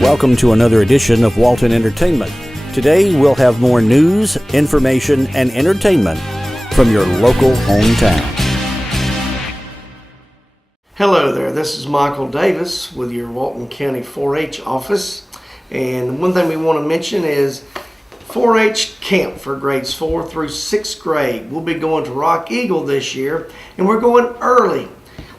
Welcome to another edition of Walton Entertainment. Today we'll have more news, information, and entertainment from your local hometown. Hello there, this is Michael Davis with your Walton County 4-H office. And one thing we want to mention is 4-H camp for grades 4 through 6th grade. We'll be going to Rock Eagle this year, and we're going early.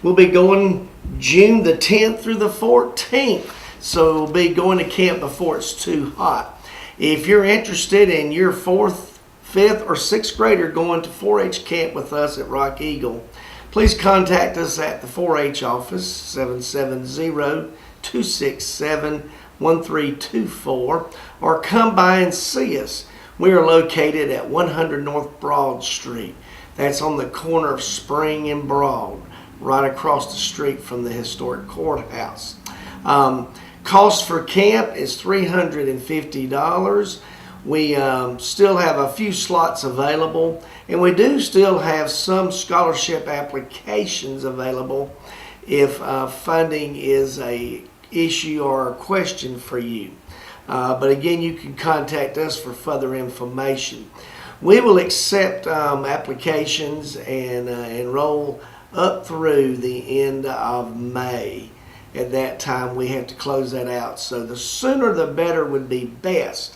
We'll be going June the 10th through the 14th. So we'll be going to camp before it's too hot. If you're interested in your 4th, 5th, or 6th grader going to 4-H camp with us at Rock Eagle, please contact us at the 4-H office, 770-267-1324, or come by and see us. We are located at 100 North Broad Street. That's on the corner of Spring and Broad, right across the street from the historic courthouse. Cost for camp is $350. We still have a few slots available, and we do still have some scholarship applications available if funding is a issue or a question for you. But again, you can contact us for further information. We will accept applications and enroll up through the end of May. At that time, we have to close that out. So the sooner the better would be best.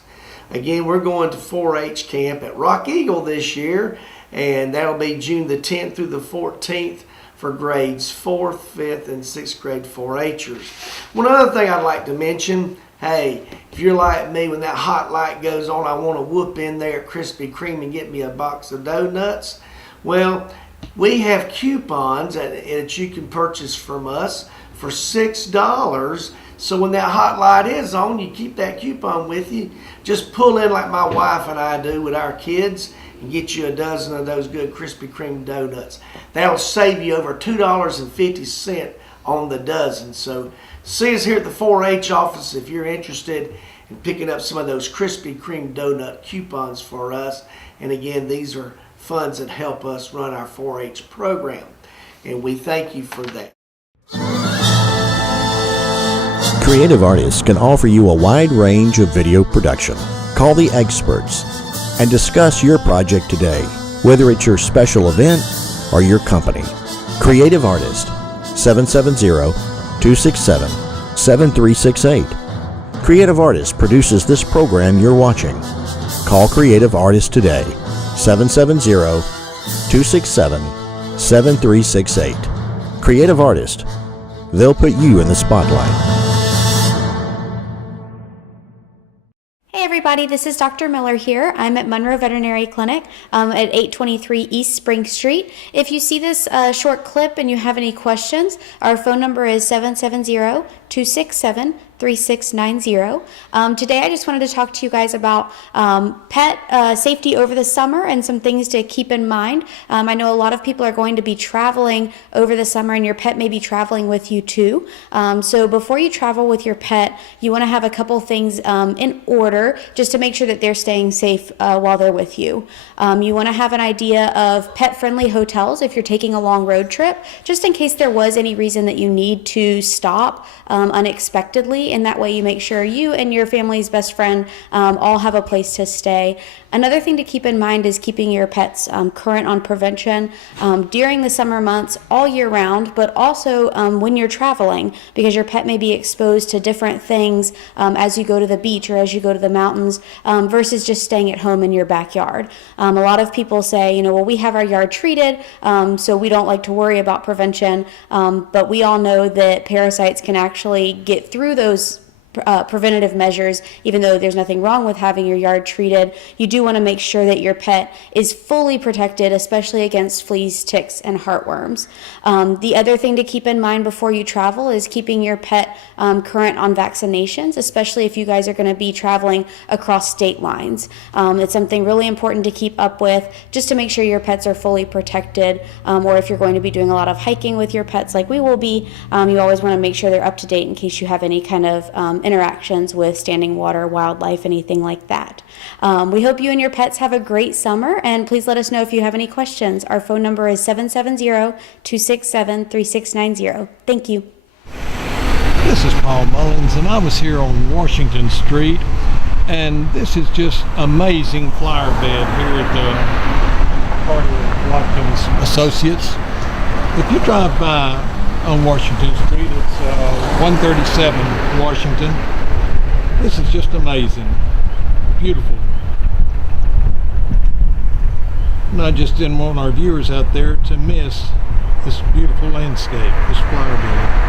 Again, we're going to 4-H camp at Rock Eagle this year, and that'll be June the 10th through the 14th for grades 4th, 5th, and 6th grade 4-Hers. One other thing I'd like to mention, hey, if you're like me, when that hot light goes on, I want to whoop in there at Krispy Kreme and get me a box of donuts. Well, we have coupons that you can purchase from us for $6. So when that hot light is on, you keep that coupon with you. Just pull in like my wife and I do with our kids and get you a dozen of those good Krispy Kreme donuts. That'll save you over $2.50 on the dozen. So see us here at the 4-H office if you're interested in picking up some of those Krispy Kreme donut coupons for us. And again, these are funds that help us run our 4-H program. And we thank you for that. Creative artists can offer you a wide range of video production. Call the experts and discuss your project today, whether it's your special event or your company. Creative Artist, 770-267-7368. Creative Artist produces this program you're watching. Call Creative Artist today, 770-267-7368. Creative Artist, they'll put you in the spotlight. Hey everybody, this is Dr. Miller here. I'm at Monroe Veterinary Clinic at 823 East Spring Street. If you see this short clip and you have any questions, our phone number is 770-267-3690. Today I just wanted to talk to you guys about pet safety over the summer and some things to keep in mind. I know a lot of people are going to be traveling over the summer and your pet may be traveling with you too. So before you travel with your pet, you want to have a couple things in order just to make sure that they're staying safe while they're with you. You want to have an idea of pet-friendly hotels if you're taking a long road trip, just in case there was any reason that you need to stop unexpectedly, and that way you make sure you and your family's best friend all have a place to stay. Another thing to keep in mind is keeping your pets current on prevention during the summer months all year round, but also when you're traveling, because your pet may be exposed to different things as you go to the beach or as you go to the mountains versus just staying at home in your backyard. A lot of people say, well, we have our yard treated, so we don't like to worry about prevention, but we all know that parasites can actually get through those preventative measures. Even though there's nothing wrong with having your yard treated, you do want to make sure that your pet is fully protected, especially against fleas, ticks, and heartworms. The other thing to keep in mind before you travel is keeping your pet current on vaccinations, especially if you guys are going to be traveling across state lines. It's something really important to keep up with just to make sure your pets are fully protected, or if you're going to be doing a lot of hiking with your pets like we will be, you always want to make sure they're up to date in case you have any kind of interactions with standing water, wildlife, anything like that. We hope you and your pets have a great summer, and please let us know if you have any questions. Our phone number is 770-267-3690. Thank you. This is Paul Mullins, and I was here on Washington Street, and this is just amazing flower bed here at the Carter Watkins Associates. If you drive by on Washington Street, it's 137 Washington. This is just amazing, beautiful. And I just didn't want our viewers out there to miss this beautiful landscape, this flower bed.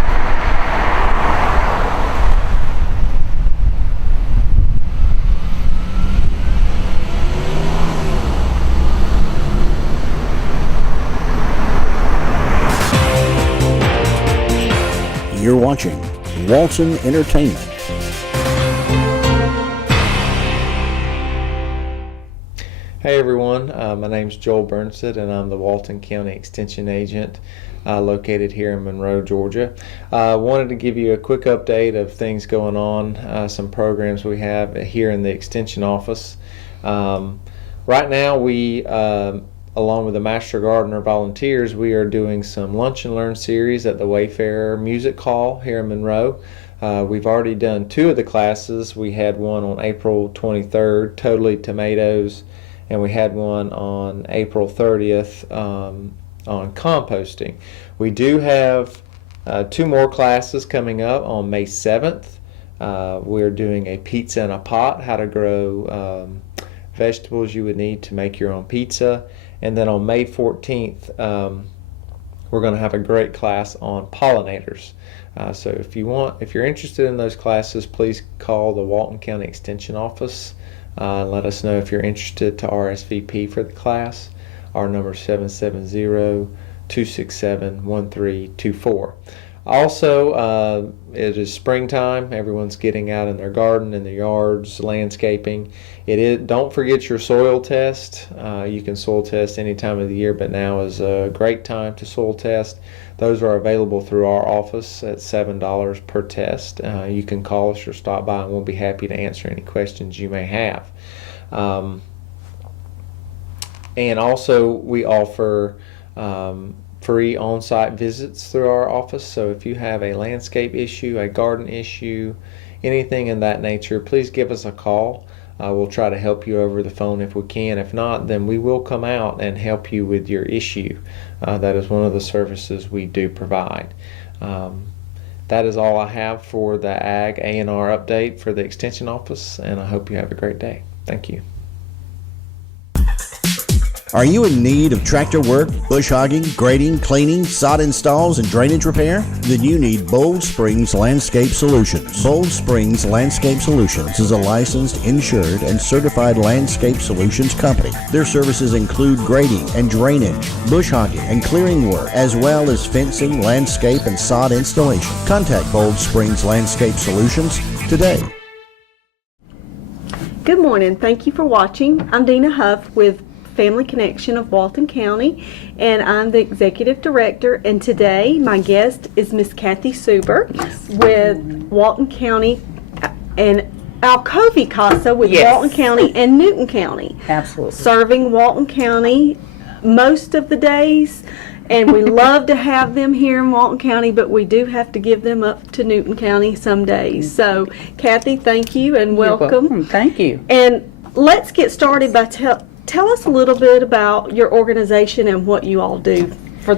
You're watching Walton Entertainment. Hey everyone, my name's Joel Burnstead and I'm the Walton County Extension Agent located here in Monroe, Georgia. I wanted to give you a quick update of things going on, some programs we have here in the Extension office. Right now we, along with the Master Gardener volunteers, we are doing some Lunch and Learn series at the Wayfarer Music Hall here in Monroe. We've already done 2 of the classes. We had one on April 23rd, Totally Tomatoes, and we had one on April 30th on composting. We do have 2 more classes coming up on May 7th. We're doing a pizza in a pot, how to grow vegetables you would need to make your own pizza. And then on May 14th, we're going to have a great class on pollinators. So if you're interested in those classes, please call the Walton County Extension office. Let us know if you're interested to RSVP for the class. Our number is 770-267-1324. Also, it is springtime. Everyone's getting out in their garden, in their yards, landscaping. Don't forget your soil test. You can soil test any time of the year, but now is a great time to soil test. Those are available through our office at $7 per test. You can call us or stop by, and we'll be happy to answer any questions you may have. And also, we offer free on-site visits through our office. So if you have a landscape issue, a garden issue, anything in that nature, please give us a call. We'll try to help you over the phone if we can. If not, then we will come out and help you with your issue. That is one of the services we do provide. That is all I have for the Ag A&R update for the Extension office, and I hope you have a great day. Thank you. Are you in need of tractor work, bush hogging, grading, cleaning, sod installs, and drainage repair? Then you need Bold Springs Landscape Solutions. Bold Springs Landscape Solutions is a licensed, insured, and certified landscape solutions company. Their services include grading and drainage, bush hogging and clearing work, as well as fencing, landscape, and sod installation. Contact Bold Springs Landscape Solutions today. Good morning. Thank you for watching. I'm Dina Huff with Family Connection of Walton County, and I'm the Executive Director, and today my guest is Miss Kathy Suber with Walton County and Alcovy CASA with Walton County and Newton County. Absolutely. Serving Walton County most of the days, and we love to have them here in Walton County, but we do have to give them up to Newton County some days. So, Kathy, thank you and welcome. You're welcome. Thank you. And let's get started by tell us a little bit about your organization and what you all do for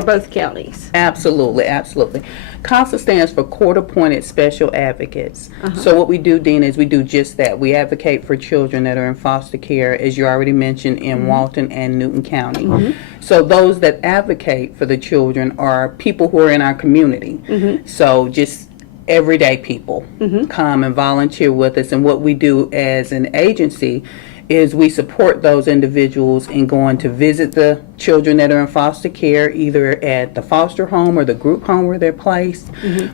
both counties. Absolutely, absolutely. CASA stands for Court Appointed Special Advocates. So what we do, Dina, is we do just that. We advocate for children that are in foster care, as you already mentioned, in Walton and Newton County. So those that advocate for the children are people who are in our community. So just everyday people come and volunteer with us, and what we do as an agency is we support those individuals in going to visit the children that are in foster care, either at the foster home or the group home where they're placed.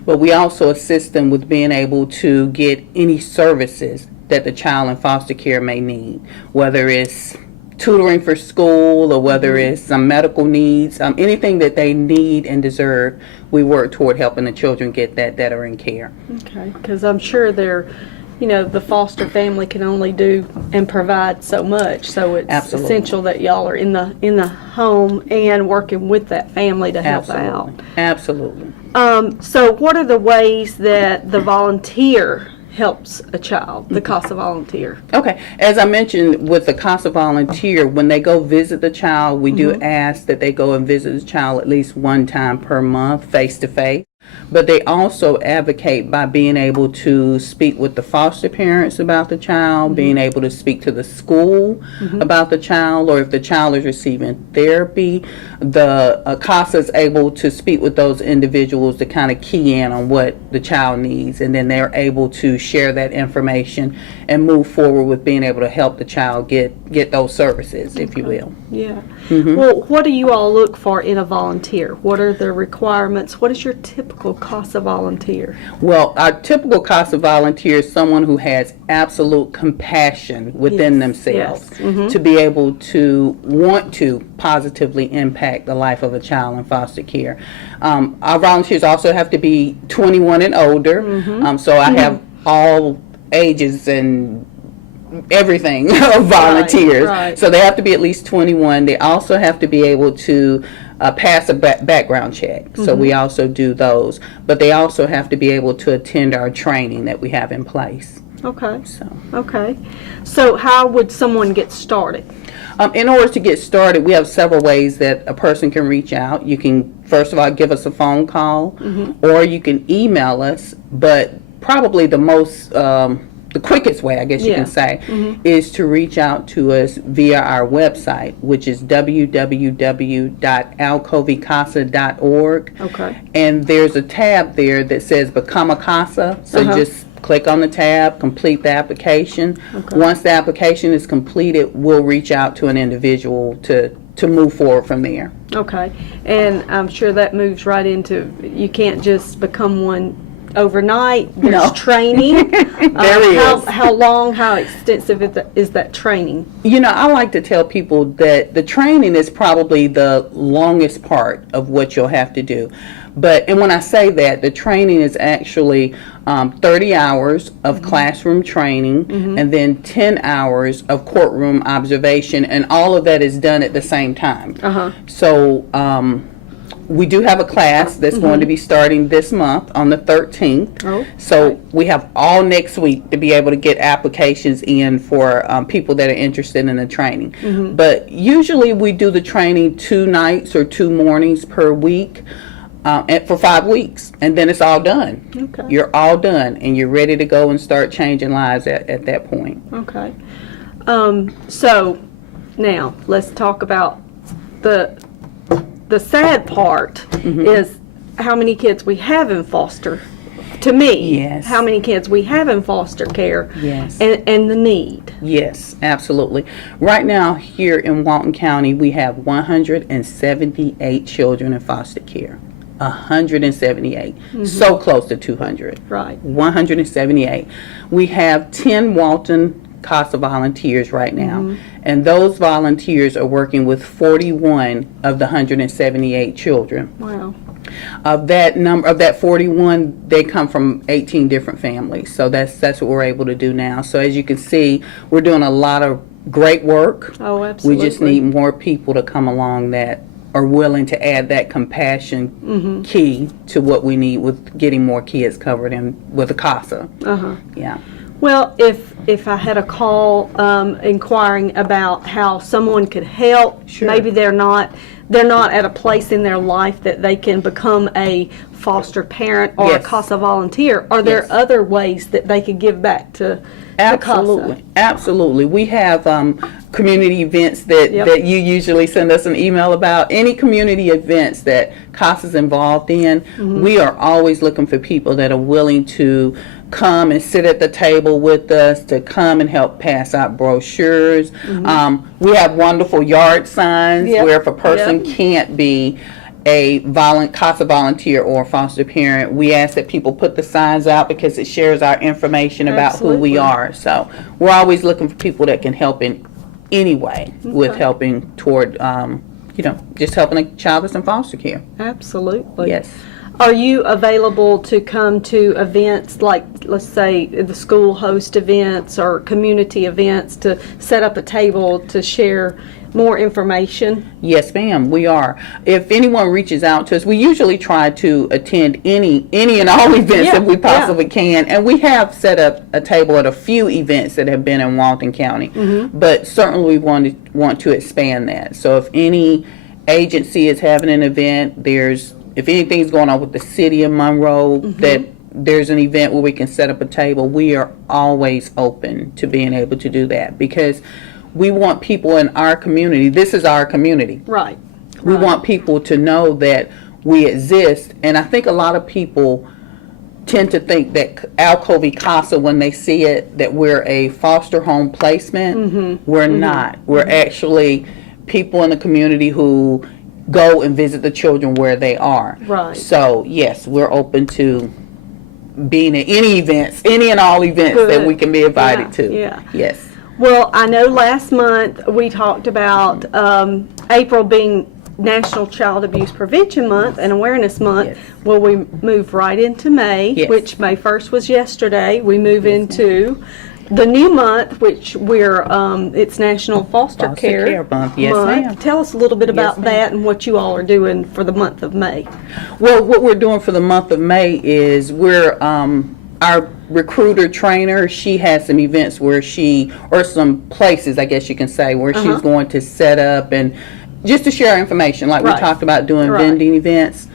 But we also assist them with being able to get any services that the child in foster care may need, whether it's tutoring for school or whether it's some medical needs, anything that they need and deserve. We work toward helping the children get that are in care. Okay, because I'm sure they're the foster family can only do and provide so much. So it's Absolutely. essential that y'all are in the home and working with that family to help out. Absolutely. So what are the ways that the volunteer helps a child, the CASA volunteer? Okay, as I mentioned with the CASA volunteer, when they go visit the child, we do ask that they go and visit the child at least one time per month, face to face. But they also advocate by being able to speak with the foster parents about the child, being able to speak to the school about the child, or if the child is receiving therapy, the CASA is able to speak with those individuals to kind of key in on what the child needs, and then they're able to share that information and move forward with being able to help the child get those services, if you will. Yeah. Well, what do you all look for in a volunteer? What are the requirements? What is your typical CASA volunteer? Well, our typical CASA volunteer is someone who has absolute compassion within themselves to be able to want to positively impact the life of a child in foster care. Our volunteers also have to be 21 and older, so I have all ages and everything of volunteers. Right. So they have to be at least 21. They also have to be able to pass a background check. So we also do those. But they also have to be able to attend our training that we have in place. Okay. So how would someone get started? In order to get started, we have several ways that a person can reach out. You can, first of all, give us a phone call, or you can email us. But probably the most the quickest way, I guess you can say, is to reach out to us via our website, which is www.alcovicasa.org. Okay. And there's a tab there that says Become a CASA. So just click on the tab, complete the application. Once the application is completed, we'll reach out to an individual to move forward from there. Okay. And I'm sure that moves right into, you can't just become one overnight. There's training. How long, how extensive is that training? I like to tell people that the training is probably the longest part of what you'll have to do. And when I say that, the training is actually 30 hours of classroom training and then 10 hours of courtroom observation, and all of that is done at the same time. So we do have a class that's going to be starting this month on the 13th. So we have all next week to be able to get applications in for people that are interested in the training. But usually we do the training 2 nights or 2 mornings per week. For 5 weeks, and then it's all done. You're all done, and you're ready to go and start changing lives at that point. Okay. So now let's talk about the sad part is how many kids we have in foster. To me, how many kids we have in foster care, and the need. Yes, absolutely. Right now here in Walton County, we have 178 children in foster care. 178, so close to 200. Right. 178. We have 10 Walton CASA volunteers right now, and those volunteers are working with 41 of the 178 children. Wow. Of that 41, they come from 18 different families. So that's what we're able to do now. So as you can see, we're doing a lot of great work. Oh, absolutely. We just need more people to come along that are willing to add that compassion key to what we need with getting more kids covered in with a CASA. Yeah. Well, if I had a call inquiring about how someone could help, maybe they're not at a place in their life that they can become a foster parent or a CASA volunteer. Are there other ways that they could give back to Absolutely. Absolutely. We have community events that you usually send us an email about. Any community events that CASA's involved in, we are always looking for people that are willing to come and sit at the table with us, to come and help pass out brochures. We have wonderful yard signs where if a person can't be a CASA volunteer or foster parent, we ask that people put the signs out because it shares our information about who we are. So we're always looking for people that can help in any way with helping toward, just helping a child that's in foster care. Absolutely. Yes. Are you available to come to events like, let's say, the school host events or community events to set up a table to share more information? Yes, ma'am, we are. If anyone reaches out to us, we usually try to attend any and all events that we possibly can. And we have set up a table at a few events that have been in Walton County. But certainly we want to expand that. So if any agency is having an event, if anything's going on with the city of Monroe, that there's an event where we can set up a table, we are always open to being able to do that, because we want people in our community, this is our community. Right. We want people to know that we exist. And I think a lot of people tend to think that Alcovy Casa, when they see it, that we're a foster home placement. We're not. We're actually people in the community who go and visit the children where they are. Right. So, yes, we're open to being at any events, any and all events that we can be invited to. Yeah. Yes. Well, I know last month we talked about April being National Child Abuse Prevention Month and Awareness Month. Yes. Well, we move right into May, which May 1st was yesterday. We move into the new month, which it's National Foster Care Month. Yes, ma'am. Tell us a little bit about that and what you all are doing for the month of May. Well, what we're doing for the month of May is we're our recruiter trainer, she has some events where or some places, I guess you can say, where she's going to set up and just to share information, like we talked about doing vending events.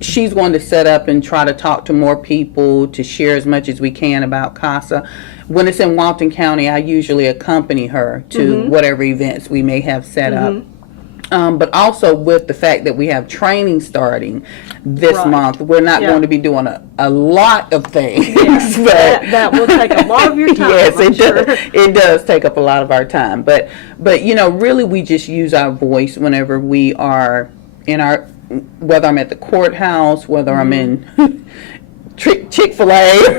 She's going to set up and try to talk to more people to share as much as we can about CASA. When it's in Walton County, I usually accompany her to whatever events we may have set up. But also with the fact that we have training starting this month, we're not going to be doing a lot of things. But that will take a lot of your time. Yes, it does take up a lot of our time. But really we just use our voice whenever we are in whether I'm at the courthouse, whether I'm in Chick-fil-A,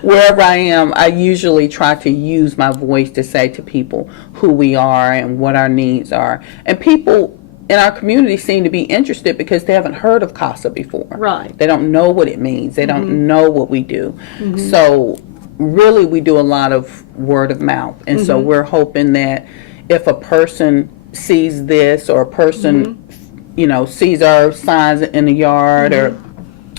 wherever I am, I usually try to use my voice to say to people who we are and what our needs are. And people in our community seem to be interested because they haven't heard of CASA before. Right. They don't know what it means. They don't know what we do. So really we do a lot of word of mouth. And so we're hoping that if a person sees this, or a person sees our signs in the yard or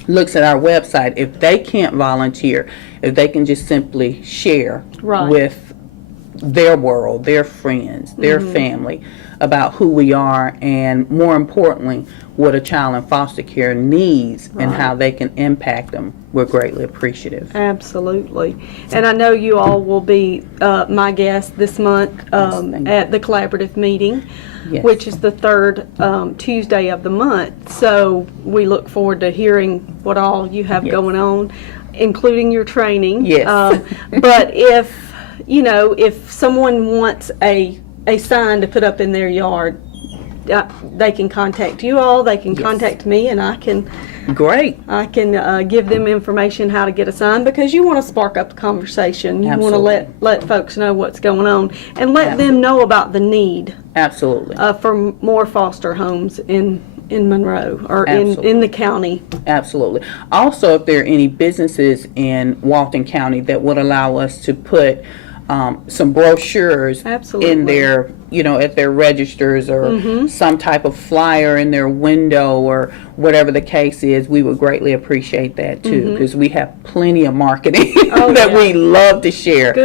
looks at our website, if they can't volunteer, if they can just simply share with their world, their friends, their family about who we are, and more importantly, what a child in foster care needs and how they can impact them, we're greatly appreciative. Absolutely. And I know you all will be my guest this month at the collaborative meeting, which is the third Tuesday of the month. So we look forward to hearing what all you have going on, including your training. Yes. But if someone wants a sign to put up in their yard, they can contact you all. They can contact me, and I can. Great. I can give them information how to get a sign, because you want to spark up the conversation. You want to let folks know what's going on and let them know about the need. Absolutely. For more foster homes in Monroe or in the county. Absolutely. Also, if there are any businesses in Walton County that would allow us to put some brochures in their, at their registers, or some type of flyer in their window, or whatever the case is, we would greatly appreciate that too, because we have plenty of marketing that we love to share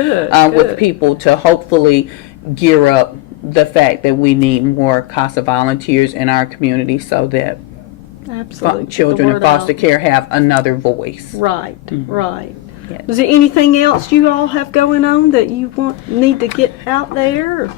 with people to hopefully gear up the fact that we need more CASA volunteers in our community, so that children in foster care have another voice. Right. Yes. Is there anything else you all have going on that you need to get out there?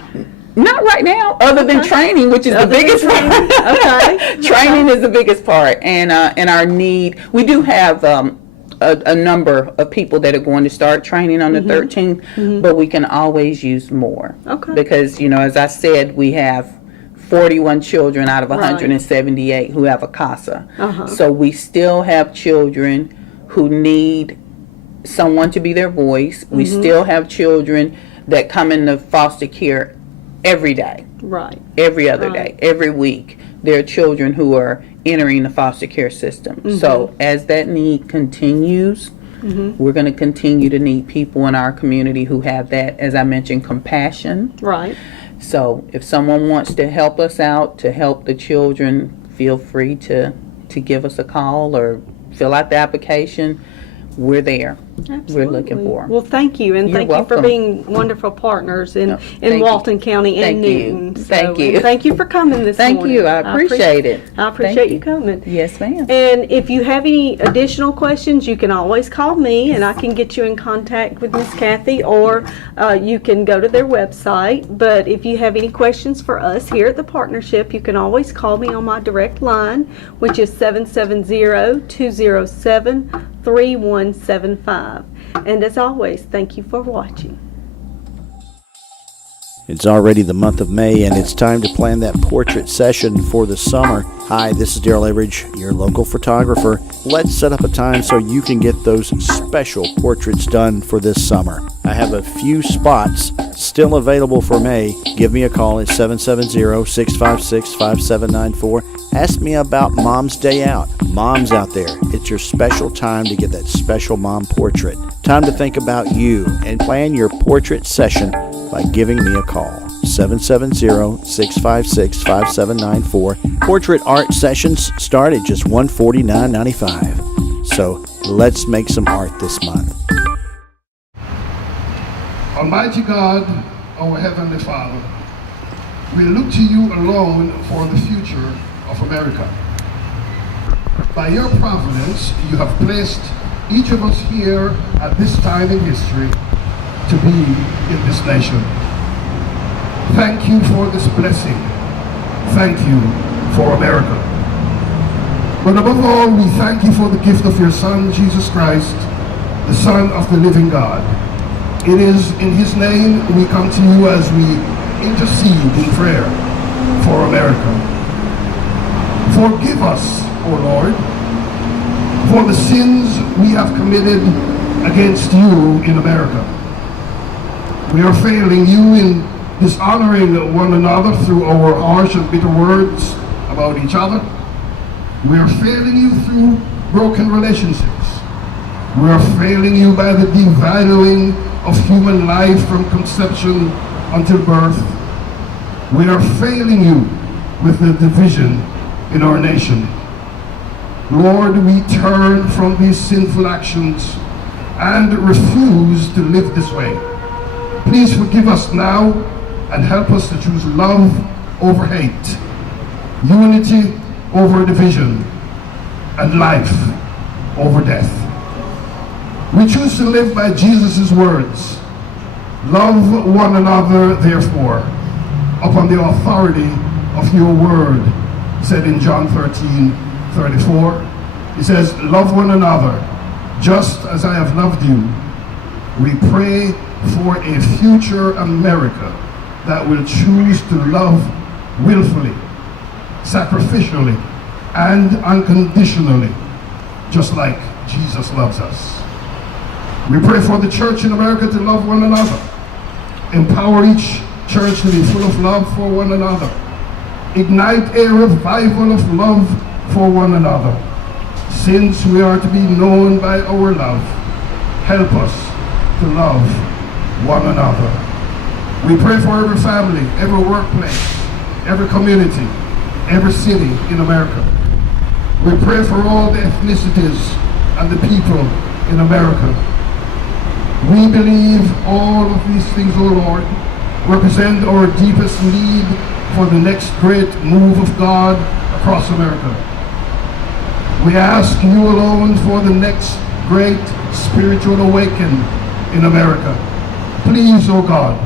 Not right now, other than training, which is the biggest part. Training is the biggest part, and our need. We do have a number of people that are going to start training on the 13th, but we can always use more. Because as I said, we have 41 children out of 178 who have a CASA. So we still have children who need someone to be their voice. We still have children that come into foster care every day, every other day, every week, there are children who are entering the foster care system. So as that need continues, we're going to continue to need people in our community who have that, as I mentioned, compassion. Right. So if someone wants to help us out to help the children, feel free to give us a call or fill out the application. We're there. Absolutely. We're looking for 'em. Well, thank you, and You're thank you for welcome. being wonderful partners in thank you. Walton County and Thank you. Newton. So, Thank you. and thank you for coming this Thank morning. you. I appreciate it. I appreciate Thank you you. coming. Yes, ma'am. And if you have any additional questions, you can always call me, and I can get you in contact with Miss Kathy, or you can go to their website. But if you have any questions for us here at the partnership, you can always call me on my direct line, which is 770-207-3175. And as always, thank you for watching. It's already the month of May, and it's time to plan that portrait session for the summer. Hi, this is Daryl Everidge, your local photographer. Let's set up a time so you can get those special portraits done for this summer. I have a few spots still available for May. Give me a call at 770-656-5794. Ask me about Mom's Day Out. Moms out there, it's your special time to get that special mom portrait. Time to think about you and plan your portrait session by giving me a call. 770-656-5794. Portrait art sessions start at just $149.95. So let's make some art this month. Almighty God, our Heavenly Father, we look to you alone for the future of America. By your providence, you have placed each of us here at this time in history to be in this nation. Thank you for this blessing. Thank you for America. But above all, we thank you for the gift of your Son, Jesus Christ, the Son of the living God. It is in his name we come to you as we intercede in prayer for America. Forgive us, O Lord, for the sins we have committed against you in America. We are failing you in dishonoring one another through our harsh and bitter words about each other. We are failing you through broken relationships. We are failing you by the devaluing of human life from conception until birth. We are failing you with the division in our nation. Lord, we turn from these sinful actions and refuse to live this way. Please forgive us now and help us to choose love over hate, unity over division, and life over death. We choose to live by Jesus' words. Love one another, therefore, upon the authority of your word, said in John 13:34. He says, love one another, just as I have loved you. We pray for a future America that will choose to love willfully, sacrificially, and unconditionally, just like Jesus loves us. We pray for the church in America to love one another. Empower each church to be full of love for one another. Ignite a revival of love for one another. Since we are to be known by our love, help us to love one another. We pray for every family, every workplace, every community, every city in America. We pray for all the ethnicities and the people in America. We believe all of these things, O Lord, represent our deepest need for the next great move of God across America. We ask you alone for the next great spiritual awakening in America. Please, O God,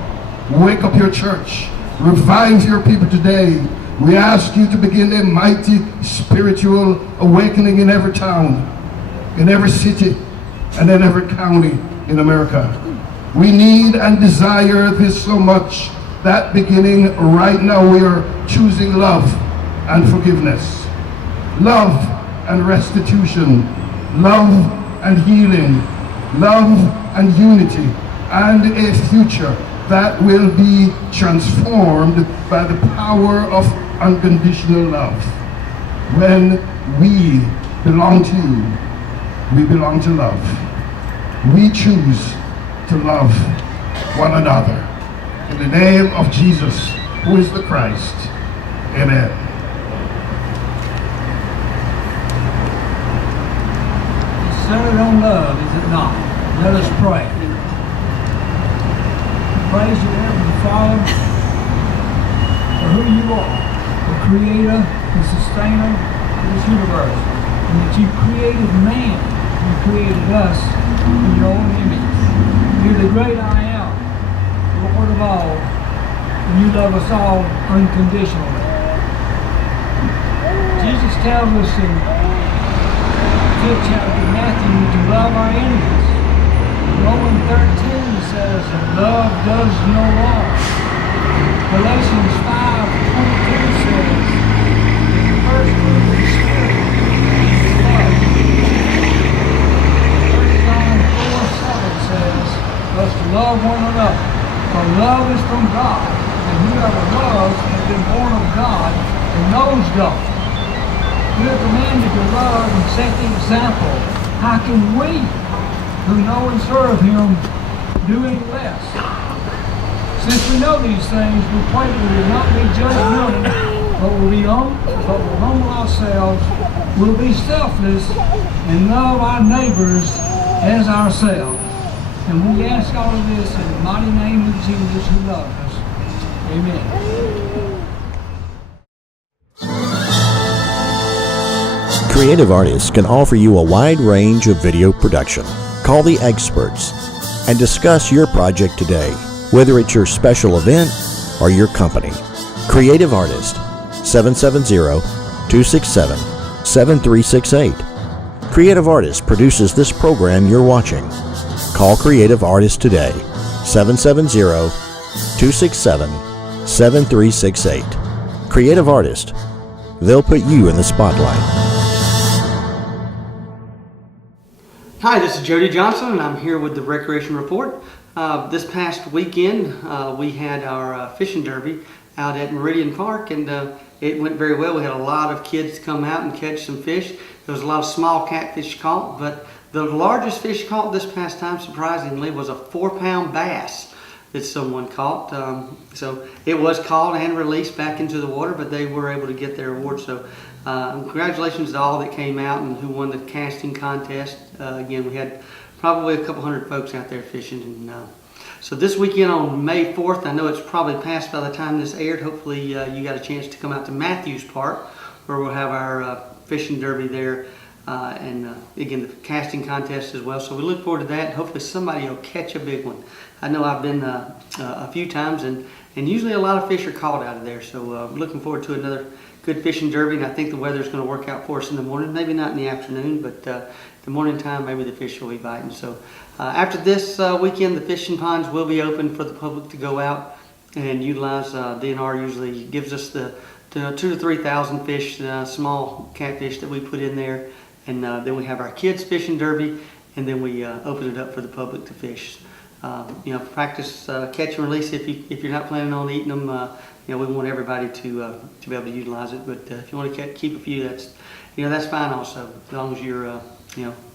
wake up your church, revive your people today. We ask you to begin a mighty spiritual awakening in every town, in every city, and in every county in America. We need and desire this so much that beginning right now we are choosing love and forgiveness, love and restitution, love and healing, love and unity, and a future that will be transformed by the power of unconditional love. When we belong to you, we belong to love. We choose to love one another. In the name of Jesus, who is the Christ. Amen. It's centered on love, is it not? Let us pray. Praise you, Heavenly Father, for who you are, the creator, the sustainer of this universe, and that you created man, you created us in your own image. You're the great I am, Lord of all, and you love us all unconditionally. Jesus tells us in the 5th chapter of Matthew to love our enemies. Romans 13 says that love does no wrong. Galatians 5:22 says that the first fruit of the Spirit is love. 1 John 4:7 says us to love one another. For love is from God, and whoever loves has been born of God and knows God. We are commanded to love and set the example. How can we, who know and serve Him, do any less? Since we know these things, we pray that we will not be judgmental, but will humble ourselves, we'll be selfless, and love our neighbors as ourselves. And we ask all of this in the mighty name of Jesus who loves us. Amen. Creative artists can offer you a wide range of video production. Call the experts and discuss your project today, whether it's your special event or your company. Creative Artist, 770-267-7368. Creative Artist produces this program you're watching. Call Creative Artist today, 770-267-7368. Creative Artist, they'll put you in the spotlight. Hi, this is Jody Johnson, and I'm here with the Recreation Report. This past weekend, we had our fishing derby out at Meridian Park, and it went very well. We had a lot of kids come out and catch some fish. There was a lot of small catfish caught, but the largest fish caught this past time, surprisingly, was a 4-pound bass that someone caught. So it was caught and released back into the water, but they were able to get their award. So congratulations to all that came out and who won the casting contest. Again, we had probably a couple hundred folks out there fishing. And so this weekend on May 4th, I know it's probably passed by the time this aired. Hopefully you got a chance to come out to Matthews Park, where we'll have our fishing derby there. And again, the casting contest as well. So we look forward to that. Hopefully somebody will catch a big one. I know I've been a few times, and usually a lot of fish are caught out of there. So looking forward to another good fishing derby, and I think the weather's going to work out for us in the morning. Maybe not in the afternoon, but the morning time, maybe the fish will be biting. So after this weekend, the fishing ponds will be open for the public to go out and utilize. DNR usually gives us the 2,000 to 3,000 fish, small catfish that we put in there. And then we have our kids fishing derby, and then we open it up for the public to fish. Practice catch and release if you're not planning on eating them. We want everybody to be able to utilize it. But if you want to keep a few, that's fine also, as long as you're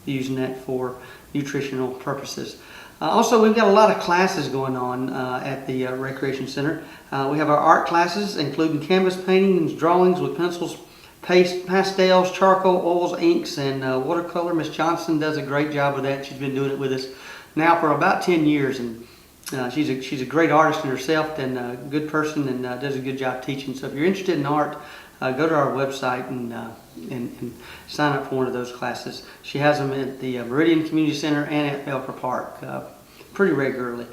using that for nutritional purposes. Also, we've got a lot of classes going on at the Recreation Center. We have our art classes, including canvas paintings, drawings with pencils, pastels, charcoal, oils, inks, and watercolor. Miss Johnson does a great job with that. She's been doing it with us now for about 10 years, and she's a great artist in herself and a good person, and does a good job teaching. So if you're interested in art, go to our website and sign up for one of those classes. She has them at the Meridian Community Center and at Belper Park pretty regularly.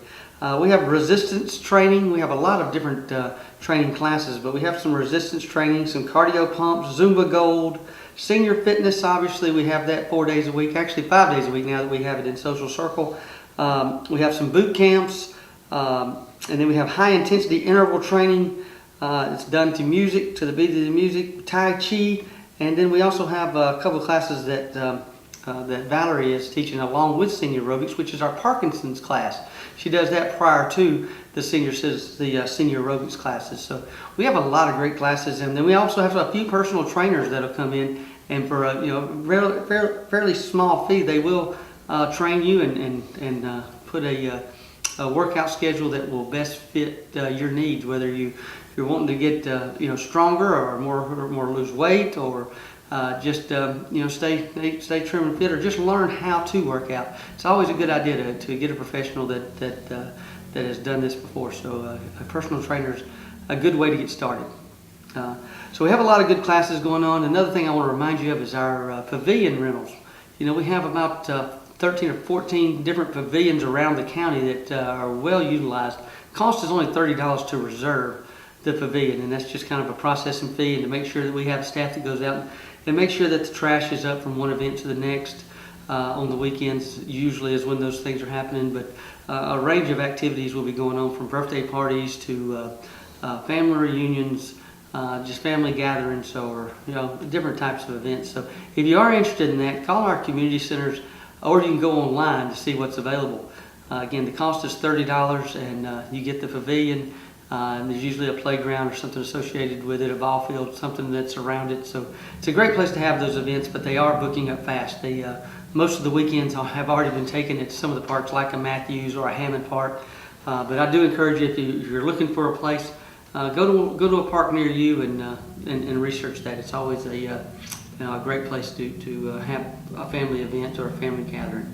We have resistance training. We have a lot of different training classes, but we have some resistance training, some cardio pumps, Zumba Gold, senior fitness. Obviously, we have that 4 days a week, actually 5 days a week now that we have it in Social Circle. We have some boot camps, and then we have high intensity interval training. It's done to music, to the beat of the music, Tai Chi, and then we also have a couple of classes that Valerie is teaching along with senior aerobics, which is our Parkinson's class. She does that prior to the senior aerobics classes. So we have a lot of great classes, and then we also have a few personal trainers that'll come in, and for a fairly small fee, they will train you and put a workout schedule that will best fit your needs, whether you're wanting to get stronger or more lose weight, or just stay trim and fit, or just learn how to work out. It's always a good idea to get a professional that has done this before. So a personal trainer is a good way to get started. So we have a lot of good classes going on. Another thing I want to remind you of is our pavilion rentals. We have about 13 or 14 different pavilions around the county that are well utilized. Cost is only $30 to reserve the pavilion, and that's just kind of a processing fee, and to make sure that we have staff that goes out and make sure that the trash is up from one event to the next. On the weekends usually is when those things are happening, but a range of activities will be going on, from birthday parties to family reunions, just family gatherings, or different types of events. So if you are interested in that, call our community centers, or you can go online to see what's available. Again, the cost is $30, and you get the pavilion. And there's usually a playground or something associated with it, a ball field, something that's around it. So it's a great place to have those events, but they are booking up fast. Most of the weekends have already been taken at some of the parks, like a Matthews or a Hammond Park. But I do encourage you, if you're looking for a place, go to a park near you and research that. It's always a great place to have a family event or a family gathering.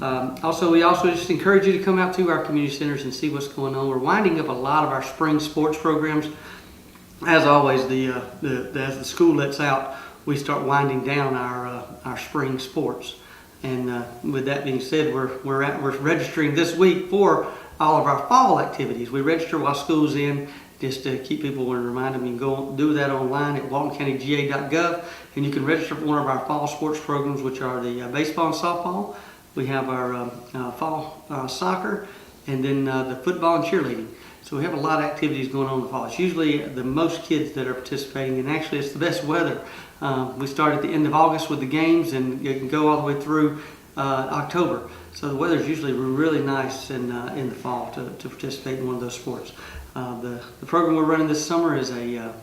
We also just encourage you to come out to our community centers and see what's going on. We're winding up a lot of our spring sports programs. As always, as the school lets out, we start winding down our spring sports. And with that being said, we're registering this week for all of our fall activities. We register while school's in, just to keep people and remind them. You can go do that online at waltoncountyga.gov, and you can register for one of our fall sports programs, which are the baseball and softball. We have our fall soccer, and then the football and cheerleading. So we have a lot of activities going on in the fall. It's usually the most kids that are participating, and actually it's the best weather. We start at the end of August with the games, and you can go all the way through October. So the weather is usually really nice in the fall to participate in one of those sports. The program we're running this summer is a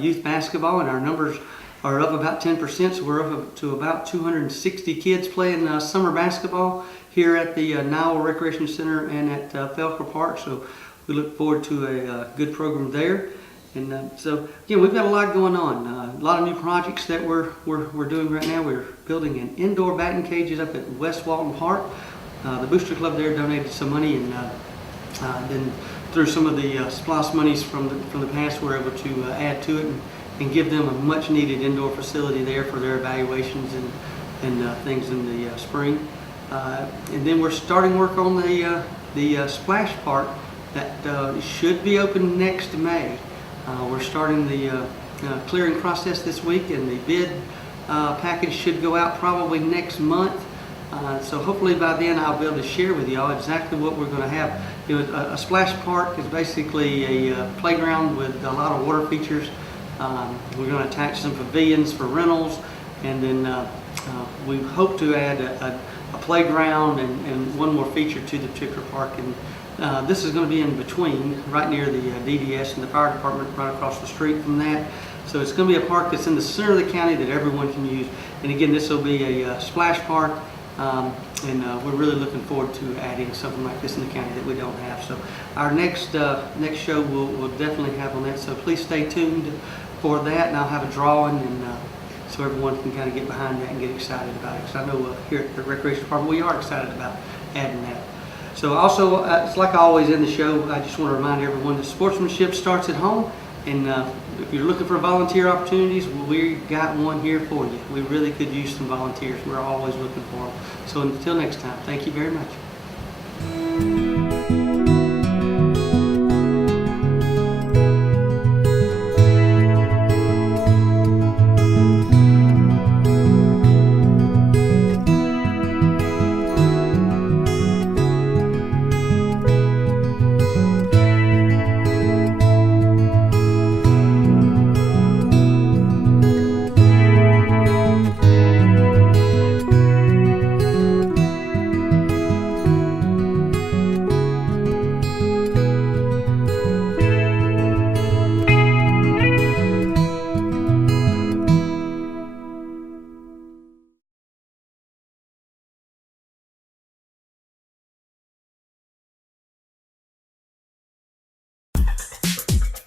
youth basketball, and our numbers are up about 10%, so we're up to about 260 kids playing summer basketball here at the Nile Recreation Center and at Felker Park. So we look forward to a good program there. And so again, we've got a lot going on. A lot of new projects that we're doing right now. We're building an indoor batting cages up at West Walton Park. The Booster Club there donated some money, and then through some of the SPLOST monies from the past, we're able to add to it and give them a much needed indoor facility there for their evaluations and things in the spring. And then we're starting work on the splash park that should be open next May. We're starting the clearing process this week, and the bid package should go out probably next month. So hopefully by then I'll be able to share with y'all exactly what we're going to have. A splash park is basically a playground with a lot of water features. We're going to attach some pavilions for rentals, and then we hope to add a playground and one more feature to the particular park. And this is going to be in between, right near the DDS and the fire department, right across the street from that. So it's going to be a park that's in the center of the county that everyone can use. And again, this will be a splash park, and we're really looking forward to adding something like this in the county that we don't have. So our next show we'll definitely have on that. So please stay tuned for that, and I'll have a drawing, and so everyone can kind of get behind that and get excited about it. Because I know here at the Recreation Department we are excited about adding that. So also, it's like I always end the show, I just want to remind everyone that sportsmanship starts at home. And if you're looking for volunteer opportunities, we got one here for you. We really could use some volunteers. We're always looking for them. So until next time, thank you very much.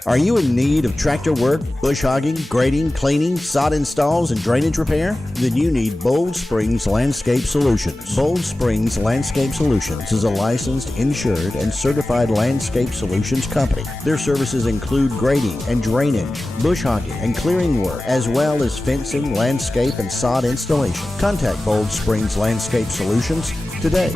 Are you in need of tractor work, bush hogging, grading, cleaning, sod installs, and drainage repair? Then you need Bold Springs Landscape Solutions. Bold Springs Landscape Solutions is a licensed, insured, and certified landscape solutions company. Their services include grading and drainage, bush hogging and clearing work, as well as fencing, landscape, and sod installation. Contact Bold Springs Landscape Solutions today.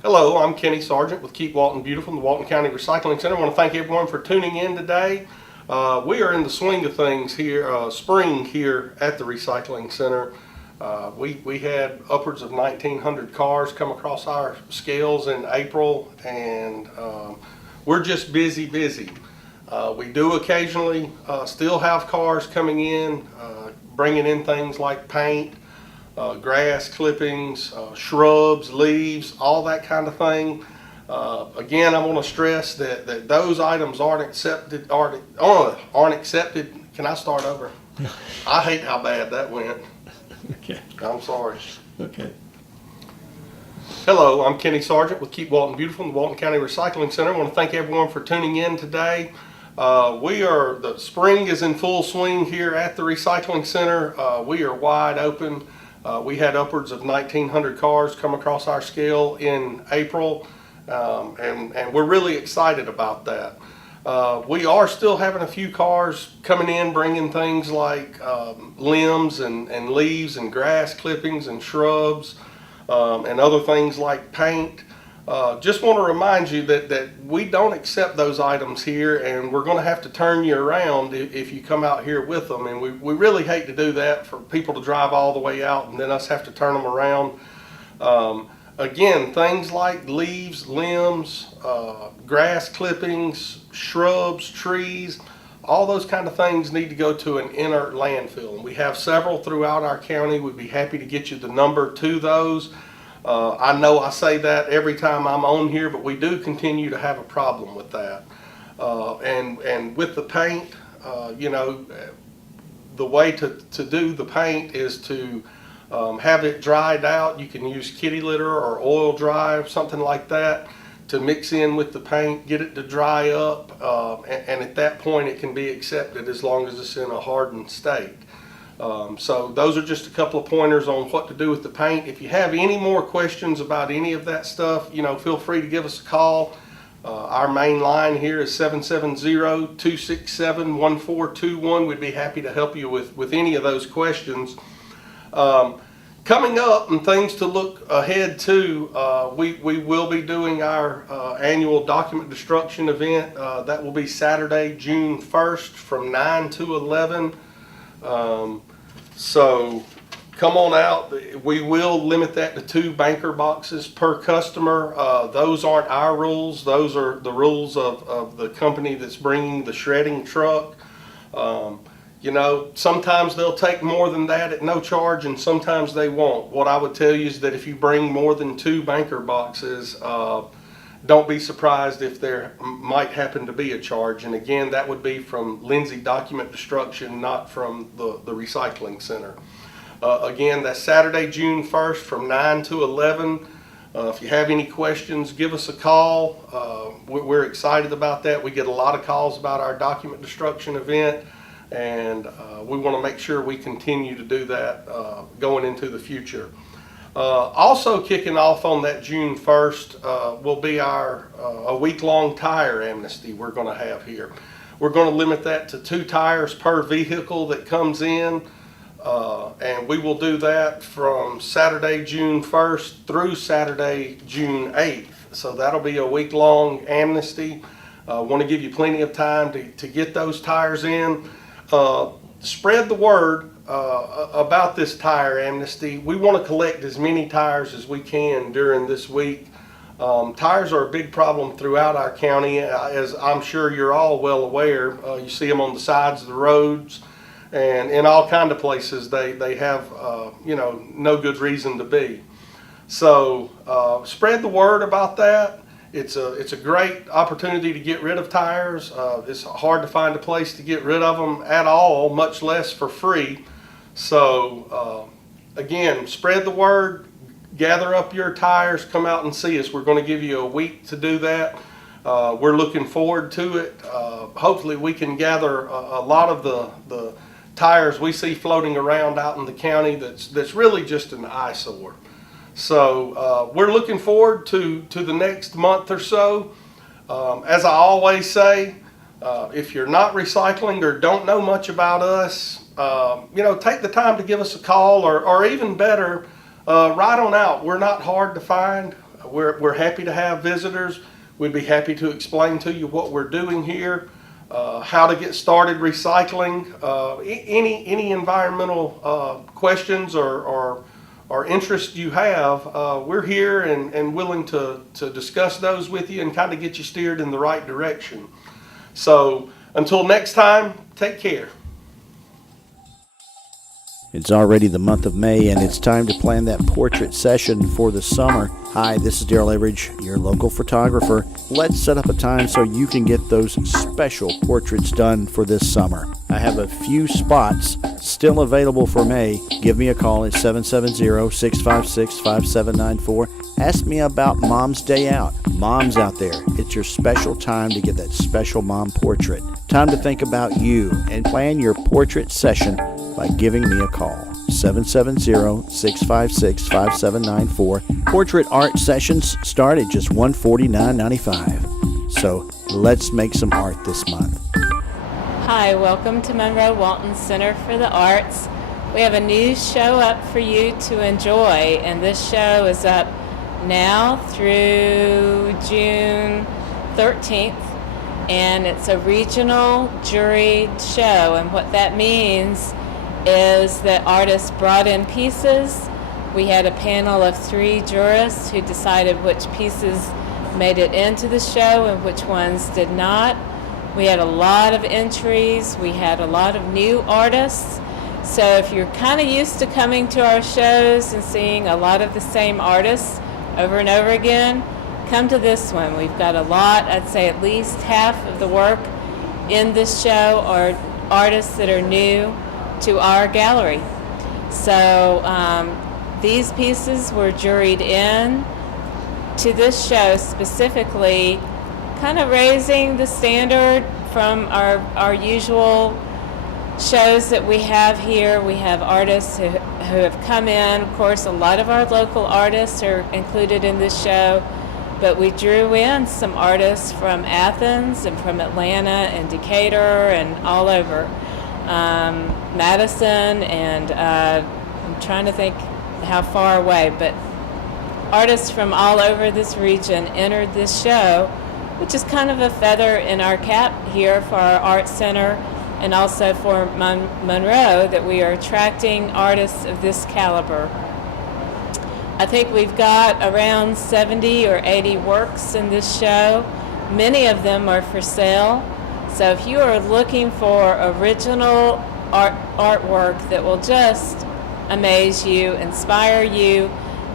Hello, I'm Kenny Sargent with Keep Walton Beautiful in the Walton County Recycling Center. I want to thank everyone for tuning in today. We are in the swing of things here, spring here at the Recycling Center. We had upwards of 1,900 cars come across our scales in April, and we're just busy. We do occasionally still have cars coming in, bringing in things like paint, grass clippings, shrubs, leaves, all that kind of thing. Again, I want to stress that those items aren't accepted. Can I start over? I hate how bad that went. Okay. I'm sorry. Okay. Hello, I'm Kenny Sargent with Keep Walton Beautiful in the Walton County Recycling Center. I want to thank everyone for tuning in today. The spring is in full swing here at the Recycling Center. We are wide open. We had upwards of 1,900 cars come across our scale in April, and we're really excited about that. We are still having a few cars coming in, bringing things like limbs and leaves and grass clippings and shrubs and other things like paint. Just want to remind you that we don't accept those items here, and we're going to have to turn you around if you come out here with them. And we really hate to do that, for people to drive all the way out and then us have to turn them around. Again, things like leaves, limbs, grass clippings, shrubs, trees, all those kind of things need to go to an inert landfill. And we have several throughout our county. We'd be happy to get you the number to those. I know I say that every time I'm on here, but we do continue to have a problem with that. And with the paint, the way to do the paint is to have it dried out. You can use kitty litter or oil dry, something like that, to mix in with the paint, get it to dry up, and at that point it can be accepted as long as it's in a hardened state. So those are just a couple of pointers on what to do with the paint. If you have any more questions about any of that stuff, feel free to give us a call. Our main line here is 770-267-1421. We'd be happy to help you with any of those questions. Coming up, and things to look ahead to, we will be doing our annual document destruction event. That will be Saturday, June 1st from 9 to 11. So come on out. We will limit that to 2 banker boxes per customer. Those aren't our rules. Those are the rules of the company that's bringing the shredding truck. Sometimes they'll take more than that at no charge, and sometimes they won't. What I would tell you is that if you bring more than 2 banker boxes, don't be surprised if there might happen to be a charge. And again, that would be from Lindsay Document Destruction, not from the Recycling Center. Again, that's Saturday, June 1st from 9 to 11. If you have any questions, give us a call. We're excited about that. We get a lot of calls about our document destruction event, and we want to make sure we continue to do that going into the future. Also kicking off on that June 1st will be our a week-long tire amnesty we're going to have here. We're going to limit that to 2 tires per vehicle that comes in, and we will do that from Saturday, June 1st through Saturday, June 8th. So that'll be a week-long amnesty. Want to give you plenty of time to get those tires in. Spread the word about this tire amnesty. We want to collect as many tires as we can during this week. Tires are a big problem throughout our county, as I'm sure you're all well aware. You see them on the sides of the roads and in all kind of places. They have no good reason to be. So spread the word about that. It's a great opportunity to get rid of tires. It's hard to find a place to get rid of them at all, much less for free. So again, spread the word, gather up your tires, come out and see us. We're going to give you a week to do that. We're looking forward to it. Hopefully we can gather a lot of the tires we see floating around out in the county that's really just an eyesore. So we're looking forward to the next month or so. As I always say, if you're not recycling or don't know much about us, take the time to give us a call, or even better, write on out. We're not hard to find. We're happy to have visitors. We'd be happy to explain to you what we're doing here, how to get started recycling, any environmental questions or interest you have. We're here and willing to discuss those with you and kind of get you steered in the right direction. So until next time, take care. It's already the month of May, and it's time to plan that portrait session for the summer. Hi, this is Daryl Everidge, your local photographer. Let's set up a time so you can get those special portraits done for this summer. I have a few spots still available for May. Give me a call at 770-656-5794. Ask me about Mom's Day Out. Moms out there, it's your special time to get that special mom portrait. Time to think about you and plan your portrait session by giving me a call. 770-656-5794. Portrait art sessions start at just $149.95. So let's make some art this month. Hi, welcome to Monroe Walton Center for the Arts. We have a new show up for you to enjoy, and this show is up now through June 13th, and it's a regional juried show, and what that means is that artists brought in pieces. We had a panel of 3 jurists who decided which pieces made it into the show and which ones did not. We had a lot of entries. We had a lot of new artists. So if you're kind of used to coming to our shows and seeing a lot of the same artists over and over again, come to this one. We've got a lot, I'd say at least half of the work in this show are artists that are new to our gallery. So these pieces were juried in to this show specifically, kind of raising the standard from our usual shows that we have here. We have artists who have come in. Of course, a lot of our local artists are included in this show, but we drew in some artists from Athens and from Atlanta and Decatur and all over. Madison, and I'm trying to think how far away, but artists from all over this region entered this show, which is kind of a feather in our cap here for our art center and also for Monroe, that we are attracting artists of this caliber. I think we've got around 70 or 80 works in this show. Many of them are for sale. So if you are looking for original artwork that will just amaze you, inspire you,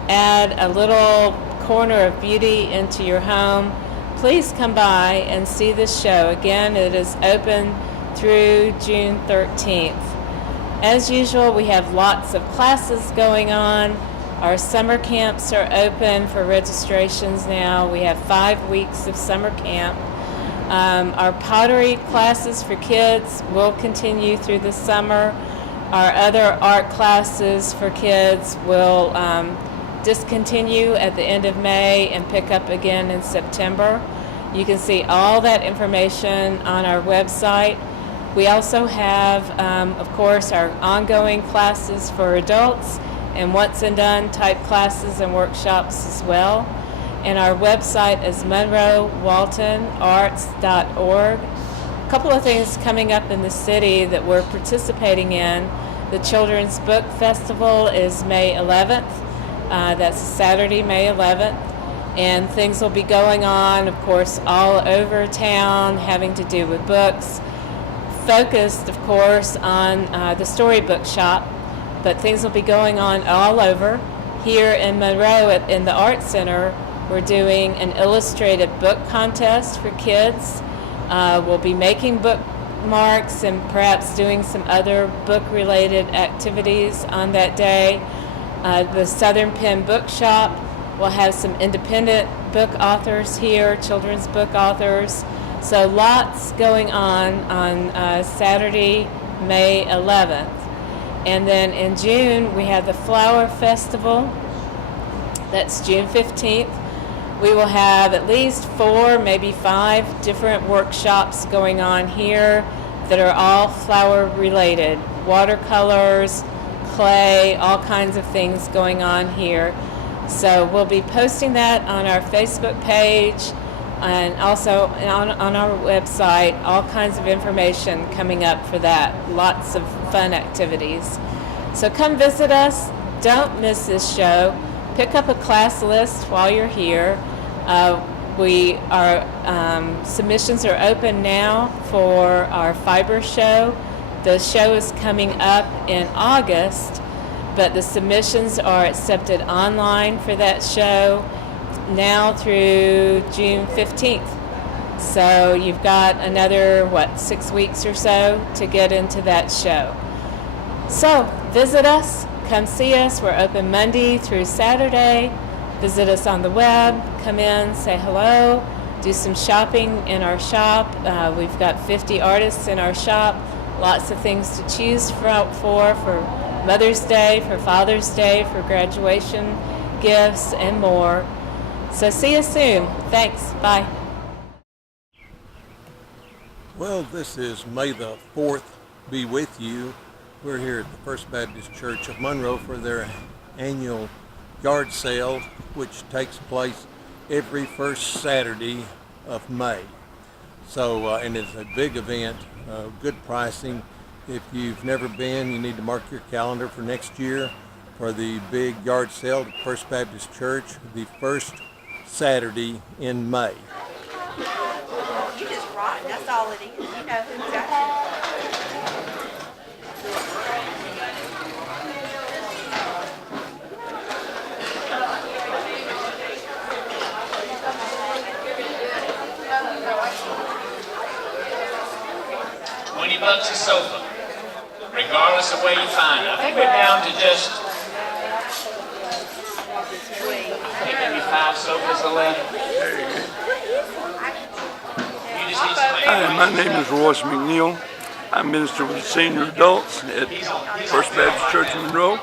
add a little corner of beauty into your home, please come by and see this show. Again, it is open through June 13th. As usual, we have lots of classes going on. Our summer camps are open for registrations now. We have 5 weeks of summer camp. Our pottery classes for kids will continue through the summer. Our other art classes for kids will discontinue at the end of May and pick up again in September. You can see all that information on our website. We also have, of course, our ongoing classes for adults and once and done type classes and workshops as well. And our website is monroewaltonarts.org. A couple of things coming up in the city that we're participating in. The Children's Book Festival is May 11th. That's Saturday, May 11th. And things will be going on, of course, all over town having to do with books. Focused, of course, on the storybook shop, but things will be going on all over. Here in Monroe in the Art Center, we're doing an illustrated book contest for kids. We'll be making bookmarks and perhaps doing some other book-related activities on that day. The Southern Pen Bookshop We'll have some independent book authors here, children's book authors. So lots going on Saturday, May 11th. And then in June, we have the Flower Festival. That's June 15th. We will have at least 4, maybe 5 different workshops going on here that are all flower related. Watercolors, clay, all kinds of things going on here. So we'll be posting that on our Facebook page and also on our website, all kinds of information coming up for that. Lots of fun activities. So come visit us. Don't miss this show. Pick up a class list while you're here. Submissions are open now for our fiber show. The show is coming up in August, but the submissions are accepted online for that show now through June 15th. So you've got another, 6 weeks or so to get into that show. So visit us, come see us. We're open Monday through Saturday. Visit us on the web, come in, say hello, do some shopping in our shop. We've got 50 artists in our shop, lots of things to choose for Mother's Day, for Father's Day, for graduation gifts, and more. So see you soon. Thanks. Bye. Well, this is May the 4th be with you. We're here at the First Baptist Church of Monroe for their annual yard sale, which takes place every first Saturday of May. So, and it's a big event, good pricing. If you've never been, you need to mark your calendar for next year for the big yard sale at First Baptist Church, the first Saturday in May. You just rock, that's all it is. You know who's got it. $20 a sofa, regardless of where you find it. I think we're down to just maybe 5 sofas are left. You just need some. Hi, my name is Royce McNeil. I minister with senior adults at First Baptist Church Monroe.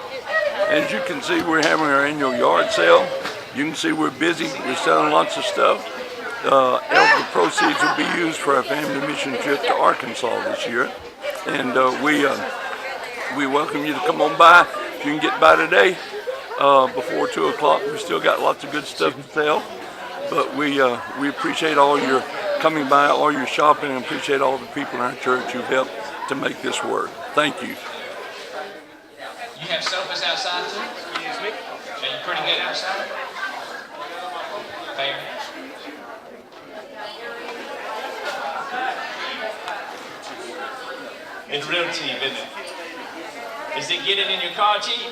As you can see, we're having our annual yard sale. You can see we're busy. We're selling lots of stuff. The proceeds will be used for our family mission trip to Arkansas this year. And we welcome you to come on by. If you can get by today, before 2 o'clock, we've still got lots of good stuff to sell. But we appreciate all your coming by, all your shopping, and appreciate all the people in our church who've helped to make this work. Thank you. You have sofas outside too? Excuse me. So you're pretty good outside? Fair. It's real cheap, isn't it? Is it getting in your car cheap?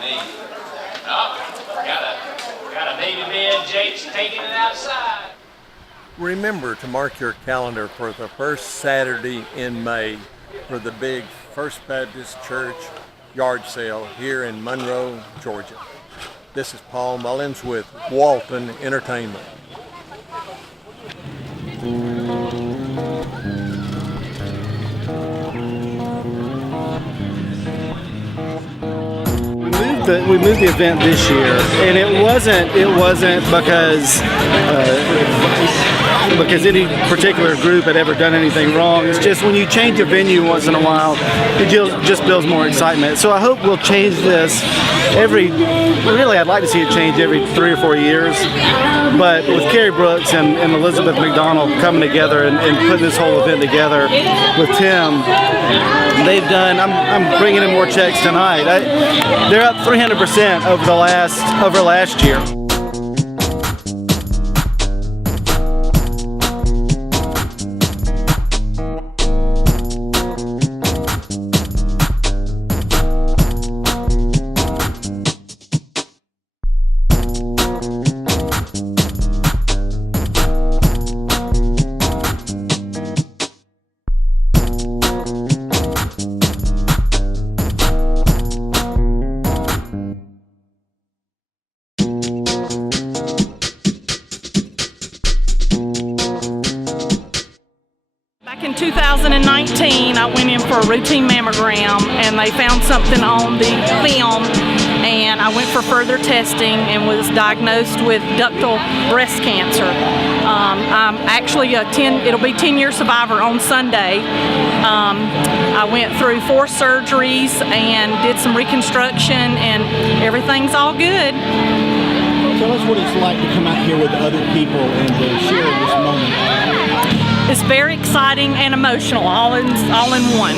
Me. Oh, got a baby bed, Jake's taking it outside. Remember to mark your calendar for the first Saturday in May for the big First Baptist Church yard sale here in Monroe, Georgia. This is Paul Mullins with Walton Entertainment. We moved the event this year, and it wasn't because any particular group had ever done anything wrong. It's just when you change a venue once in a while, it just builds more excitement. So I hope we'll change this I'd like to see it change every 3 or 4 years. But with Carrie Brooks and Elizabeth McDonald coming together and putting this whole event together with Tim, I'm bringing in more checks tonight. They're up 300% over last year. 16, I went in for a routine mammogram, and they found something on the film, and I went for further testing and was diagnosed with ductal breast cancer. I'm actually it'll be 10-year survivor on Sunday. I went through 4 surgeries and did some reconstruction, and everything's all good. Tell us what it's like to come out here with other people and to share this moment. It's very exciting and emotional, all in one.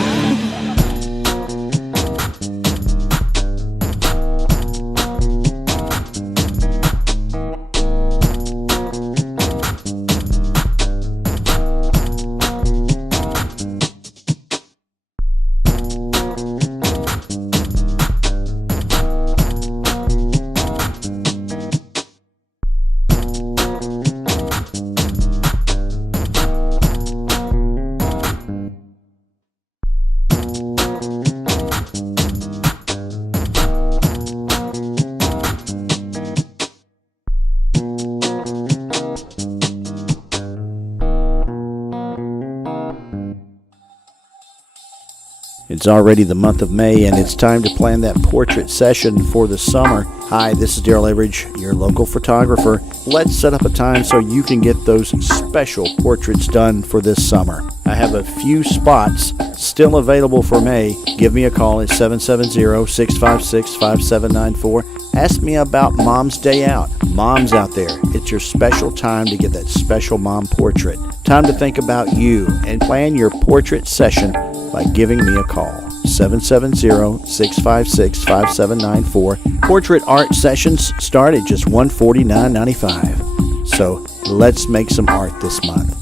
It's already the month of May, and it's time to plan that portrait session for the summer. Hi, this is Daryl Everidge, your local photographer. Let's set up a time so you can get those special portraits done for this summer. I have a few spots still available for May. Give me a call at 770-656-5794. Ask me about Mom's Day Out. Moms out there, it's your special time to get that special mom portrait. Time to think about you and plan your portrait session by giving me a call. 770-656-5794. Portrait art sessions start at just $149.95. So let's make some art this month.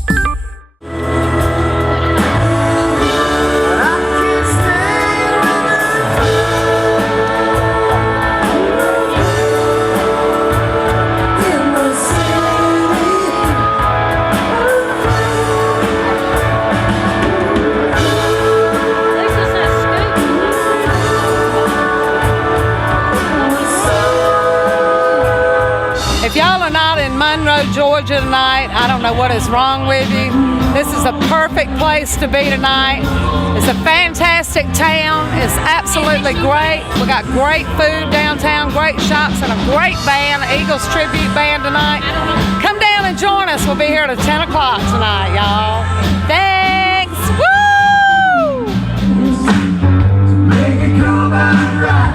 If y'all are not in Monroe, Georgia tonight, I don't know what is wrong with you. This is a perfect place to be tonight. It's a fantastic town. It's absolutely great. We got great food downtown, great shops, and a great band, Eagles Tribute Band tonight. Come down and join us. We'll be here at 10 o'clock tonight, y'all. Thanks. Woo! Make it come out right.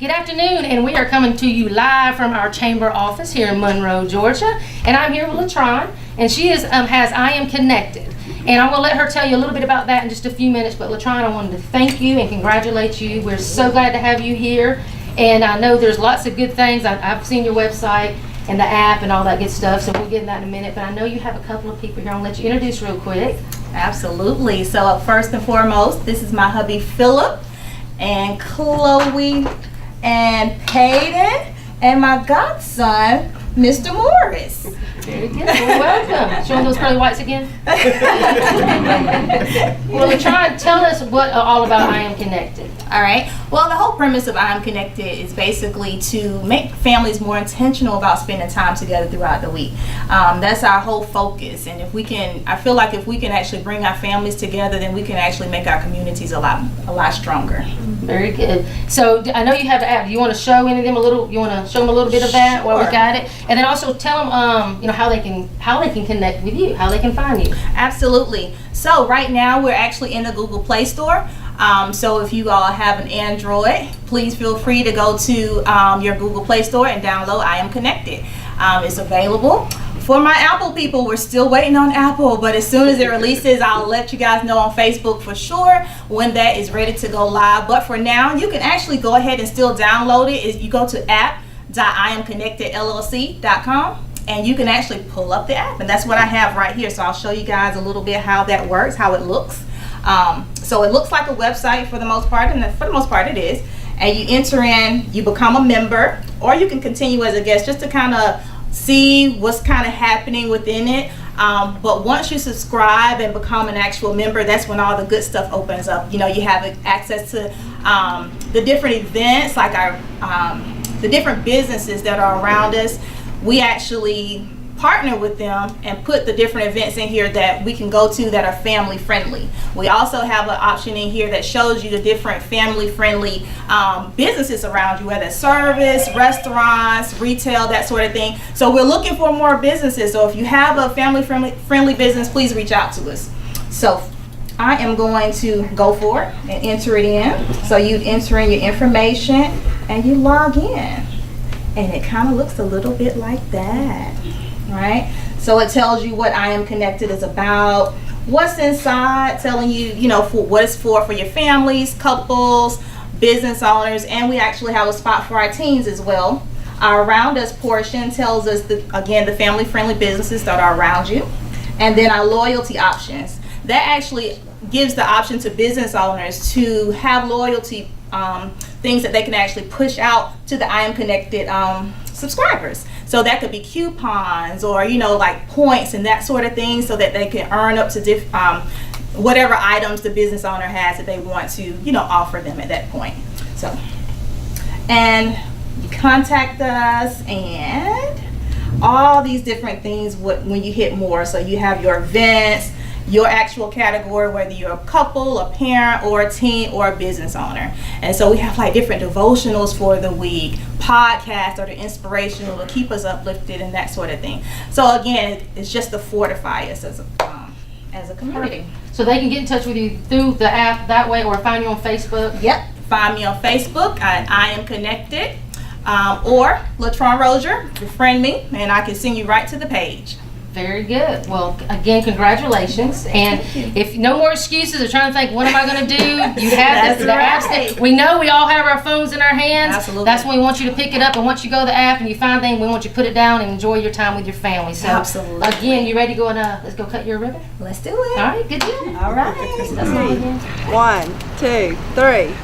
Good afternoon, and we are coming to you live from our chamber office here in Monroe, Georgia. And I'm here with LaTron, and she has I Am Connected. And I'm going to let her tell you a little bit about that in just a few minutes. But LaTron, I wanted to thank you and congratulate you. We're so glad to have you here. And I know there's lots of good things. I've seen your website and the app and all that good stuff, so we'll get in that in a minute. But I know you have a couple of people here. I'll let you introduce real quick. Absolutely. So first and foremost, this is my hubby Philip and Chloe and Peyton and my godson, Mr. Morris. Very good. Well, welcome. Showing those pearly whites again. Well, tell us what all about I Am Connected. All right. Well, the whole premise of I Am Connected is basically to make families more intentional about spending time together throughout the week. That's our whole focus. And if we can, I feel like if we can actually bring our families together, then we can actually make our communities a lot stronger. Very good. So I know you have the app. Do you want to show any of them a little? You want to show them a little bit of that while we got it, and then also tell them, how they can connect with you, how they can find you. Absolutely. So right now we're actually in the Google Play Store. So if you all have an Android, please feel free to go to your Google Play Store and download I Am Connected. It's available For my Apple people, we're still waiting on Apple, but as soon as it releases, I'll let you guys know on Facebook for sure when that is ready to go live. But for now, you can actually go ahead and still download it. You go to app.iamconnectedllc.com and you can actually pull up the app, and that's what I have right here. So I'll show you guys a little bit how that works, how it looks. So it looks like a website for the most part, and for the most part it is. And you enter in, you become a member, or you can continue as a guest just to kind of see what's kind of happening within it. But once you subscribe and become an actual member, that's when all the good stuff opens up. You know, you have access to the different events, like the different businesses that are around us. We actually partner with them and put the different events in here that we can go to that are family friendly. We also have an option in here that shows you the different family friendly businesses around you, whether it's service, restaurants, retail, that sort of thing. So we're looking for more businesses. So if you have a family friendly business, please reach out to us. So I am going to go for it and enter it in. So you enter in your information and you log in, and it kind of looks a little bit like that. Right? So it tells you what I Am Connected is about, what's inside, telling you, you know, for what it's for your families, couples, business owners, and we actually have a spot for our teens as well. Our Around Us portion tells us, again, the family-friendly businesses that are around you. And then our loyalty options. That actually gives the option to business owners to have loyalty things that they can actually push out to the I Am Connected subscribers. So that could be coupons or, you know, like points and that sort of thing, so that they can earn up to whatever items the business owner has that they want to, you know, offer them at that point. So, and you contact us and all these different things when you hit more. So you have your events, your actual category, whether you're a couple, a parent, or a teen, or a business owner. And so we have like different devotionals for the week, podcasts that are inspirational to keep us uplifted and that sort of thing. So again, it's just to fortify us as a community. Perfect. So they can get in touch with you through the app that way, or find you on Facebook? Yep, find me on Facebook at I Am Connected, or Latron Rozier, befriend me, and I can send you right to the page. Very good. Well, again, congratulations. And if no more excuses of trying to think, what am I going to do? You have the apps. We know we all have our phones in our hands. Absolutely. That's when we want you to pick it up. And once you go to the app and you find things, we want you to put it down and enjoy your time with your family. So, absolutely. Again, you ready to go and let's go cut your ribbon? Let's do it. All right, good deal. All right. Let's go again. 1, 2, 3.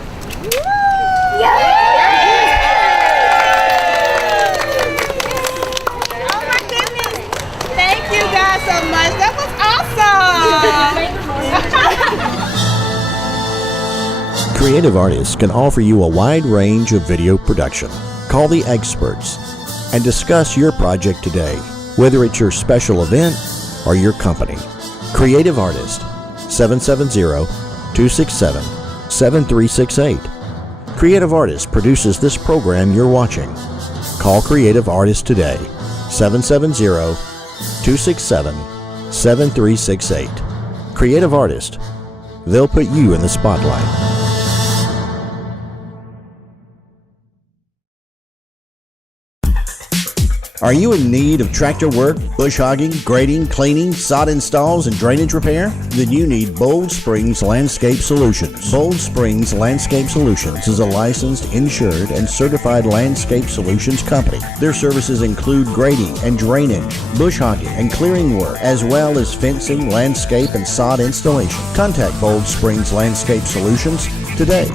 Thank you guys so much. That was awesome. Creative artists can offer you a wide range of video production. Call the experts and discuss your project today, whether it's your special event or your company. Creative Artist, 770-267-7368. Creative Artist produces this program you're watching. Call Creative Artist today, 770-267-7368. Creative Artist. They'll put you in the spotlight. Are you in need of tractor work, bush hogging, grading, cleaning, sod installs, and drainage repair? Then you need Bold Springs Landscape Solutions. Bold Springs Landscape Solutions is a licensed, insured, and certified landscape solutions company. Their services include grading and drainage, bush hogging and clearing work, as well as fencing, landscape, and sod installation. Contact Bold Springs Landscape Solutions today.